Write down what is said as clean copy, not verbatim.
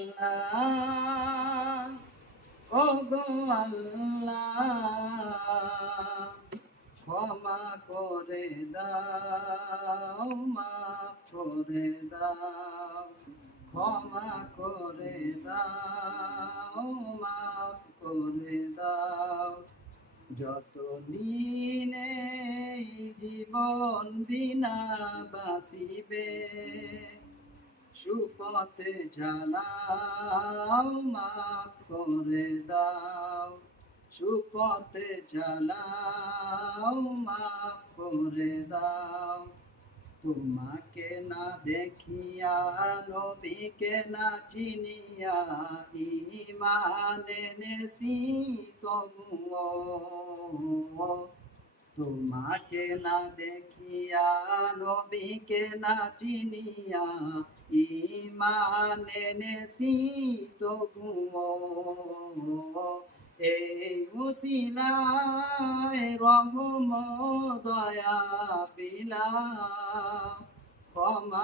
আল্লাহ, ও গো আল্লাহ, ক্ষমা করে দাও, মাফ করে দাও, ক্ষমা করে দাও, মাফ করে দাও। যতদিন এই জীবন বিনা বাঁচিবে, সুপথে চালাও, মাফ করে দাও, সুপথে চালাও, মাফ করে দাও। তোমাকে না দেখিয়া, নবীকে না চিনিয়া, ঈমান এনেছি তবুও। তোমাকে না দেখিয়া, নবীকে না চিনিয়া, ঈমান এনেছি তবুও। এই উসিলায় রহম দয়া বিলাও, ক্ষমা